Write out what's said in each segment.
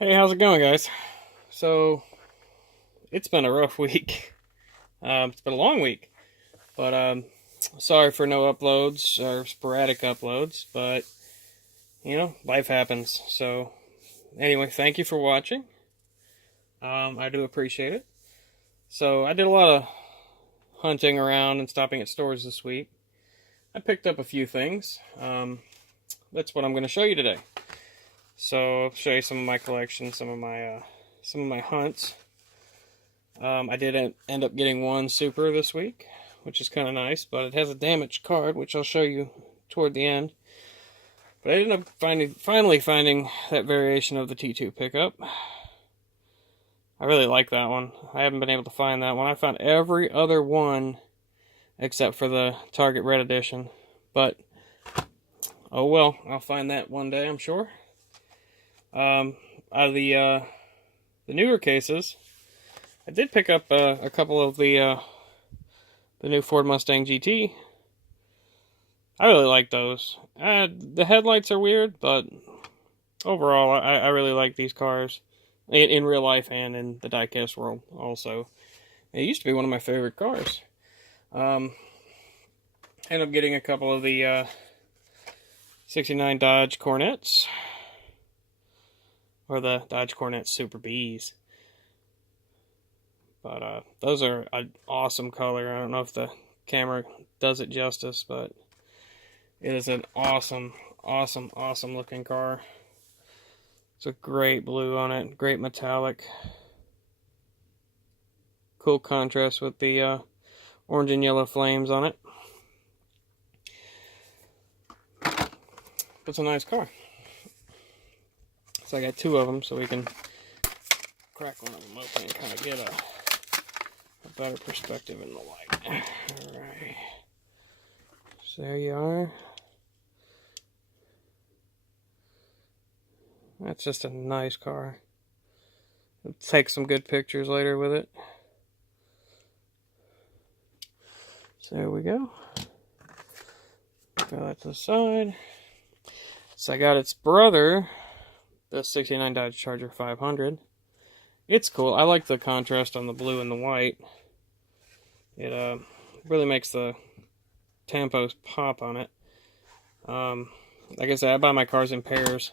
Hey, how's it going, guys? So, it's been a rough week. It's been a long week, but sorry for no uploads or sporadic uploads, but life happens. So, anyway, thank you for watching. I do appreciate it. So, I did a lot of hunting around and stopping at stores this week. I picked up a few things. That's what I'm going to show you today. So, I'll show you some of my collection, some of my hunts. I did end up getting one super this week, which is kind of nice, but it has a damaged card, which I'll show you toward the end. But I ended up finally finding that variation of the T2 pickup. I really like that one. I haven't been able to find that one. I found every other one except for the Target Red Edition. But, oh well, I'll find that one day, I'm sure. Out of the newer cases, I did pick up a couple of the new Ford Mustang GT. I really like those. The headlights are weird, but overall, I really like these cars in real life and in the diecast world. Also, it used to be one of my favorite cars. Ended up getting a couple of the '69 Dodge Cornettes, or the Dodge Cornet Super Bs. But those are an awesome color. I don't know if the camera does it justice, but it is an awesome looking car. It's a great blue on it, great metallic. Cool contrast with the orange and yellow flames on it. It's a nice car. So I got two of them, so we can crack one of them open and kind of get a better perspective in the light. Alright. So there you are. That's just a nice car. I'll take some good pictures later with it. So there we go. Throw that to the side. So I got its brother, the '69 Dodge Charger 500. It's cool. I like the contrast on the blue and the white. It really makes the tampos pop on it. Like I said, I buy my cars in pairs.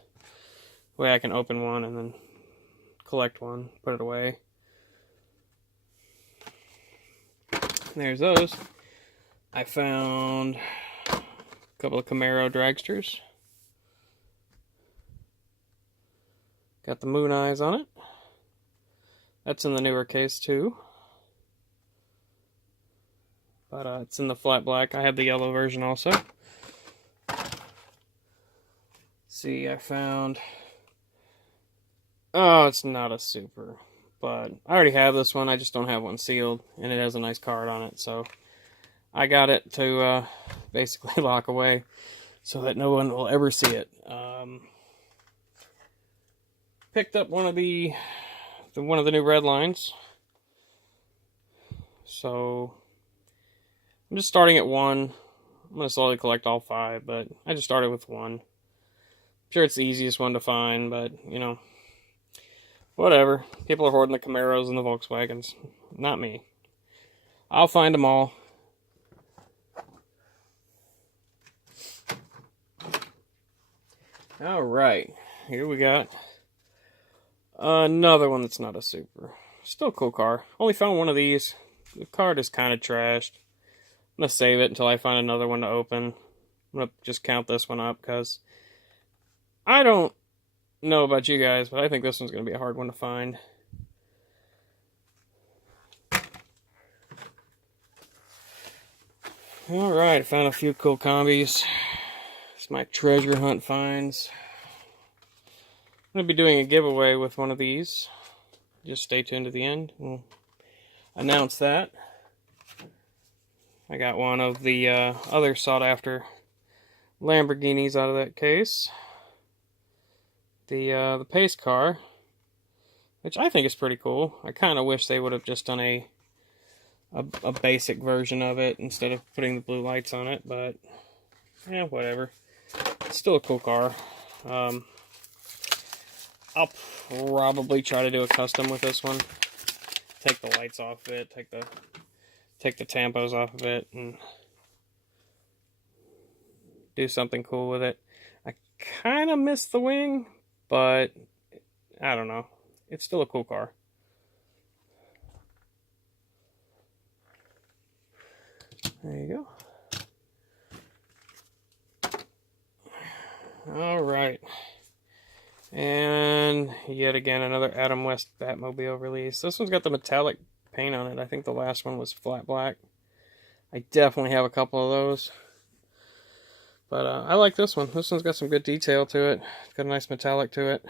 That way I can open one and then collect one, put it away. There's those. I found a couple of Camaro dragsters. Got the moon eyes on it. That's in the newer case too. But it's in the flat black. I have the yellow version also. See, I found... Oh, it's not a super. But I already have this one. I just don't have one sealed. And it has a nice card on it. So I got it to basically lock away so that no one will ever see it. Picked up one of the new red lines. So I'm just starting at one. I'm going to slowly collect all five, but I just started with one. I'm sure it's the easiest one to find, but, whatever. People are hoarding the Camaros and the Volkswagens. Not me. I'll find them all. Alright. Here we got another one that's not a super. Still a cool car. Only found one of these. The card is kind of trashed. I'm going to save it until I find another one to open. I'm going to just count this one up because I don't know about you guys, but I think this one's going to be a hard one to find. Alright, I found a few cool combis. It's my treasure hunt finds. I'm going to be doing a giveaway with one of these. Just stay tuned to the end. We'll announce that. I got one of the other sought-after Lamborghinis out of that case. The pace car, which I think is pretty cool. I kind of wish they would have just done a basic version of it instead of putting the blue lights on it, but yeah, whatever. It's still a cool car. I'll probably try to do a custom with this one. Take the lights off of it, take the tampos off of it, and do something cool with it. I kind of miss the wing, but I don't know. It's still a cool car. There you go. All right. And yet again, another Adam West Batmobile release. This one's got the metallic paint on it. I think the last one was flat black. I definitely have a couple of those. But I like this one. This one's got some good detail to it. It's got a nice metallic to it.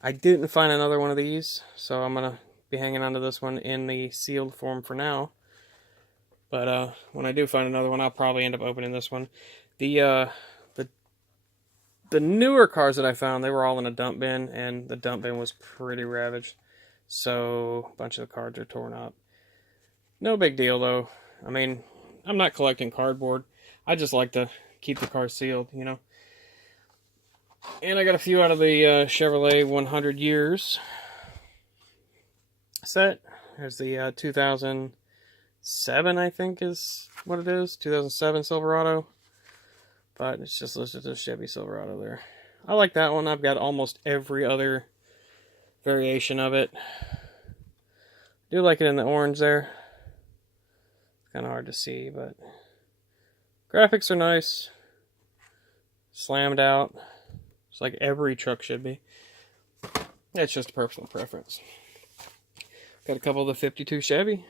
I didn't find another one of these, so I'm going to be hanging on to this one in the sealed form for now. But when I do find another one, I'll probably end up opening this one. The newer cars that I found, they were all in a dump bin, and the dump bin was pretty ravaged. So a bunch of the cards are torn up. No big deal, though. I mean, I'm not collecting cardboard. I just like to keep the car sealed, you know. And I got a few out of the Chevrolet 100 Years set. There's the 2007, I think is what it is. 2007 Silverado. But it's just listed as Chevy Silverado there. I like that one. I've got almost every other variation of it. Do like it in the orange there. It's kind of hard to see, but graphics are nice. Slammed out. It's like every truck should be. That's just a personal preference. Got a couple of the 52 Chevy.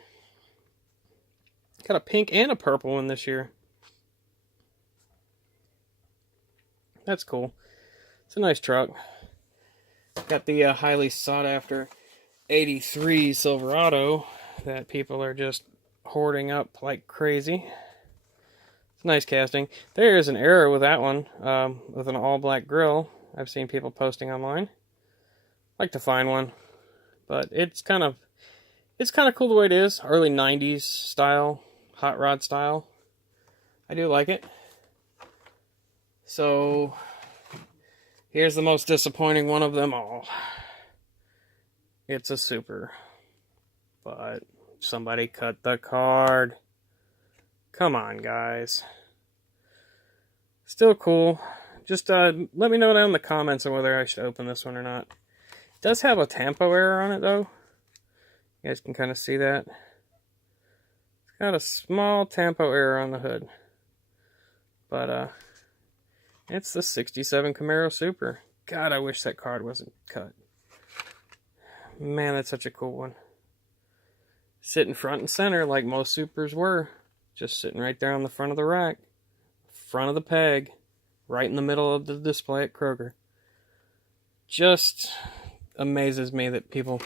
Got a pink and a purple one this year. That's cool. It's a nice truck. Got the highly sought after 83 Silverado that people are just hoarding up like crazy. It's a nice casting. There is an error with that one, with an all black grille. I've seen people posting online. I'd like to find one, but it's kind of cool the way it is. Early 90s style, hot rod style. I do like it. So, here's the most disappointing one of them all. It's a Super. But somebody cut the card. Come on, guys. Still cool. Just let me know down in the comments on whether I should open this one or not. It does have a tampo error on it, though. You guys can kind of see that. It's got a small tampo error on the hood. But, it's the 67 Camaro Super. God, I wish that card wasn't cut. Man, that's such a cool one. Sitting front and center like most Supers were. Just sitting right there on the front of the rack. Front of the peg. Right in the middle of the display at Kroger. Just amazes me that people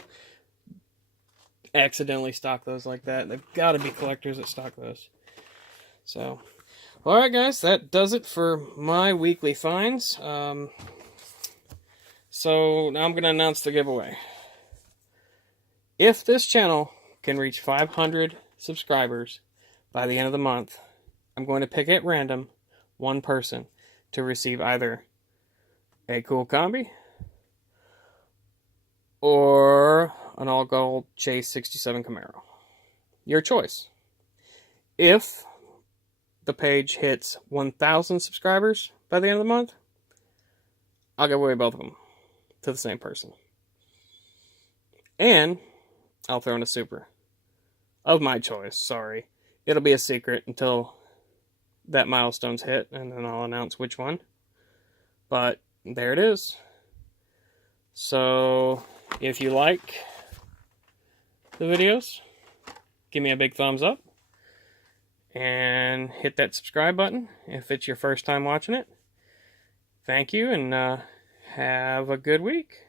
accidentally stock those like that. They've got to be collectors that stock those. So... alright guys, that does it for my weekly finds. So now I'm going to announce the giveaway. If this channel can reach 500 subscribers by the end of the month, I'm going to pick at random one person to receive either a cool combi or an all gold Chase 67 Camaro. Your choice. If the page hits 1,000 subscribers by the end of the month, I'll give away both of them to the same person. And I'll throw in a Super. Of my choice, sorry. It'll be a secret until that milestone's hit, and then I'll announce which one. But there it is. So, if you like the videos, give me a big thumbs up. And hit that subscribe button if it's your first time watching it. Thank you, and have a good week.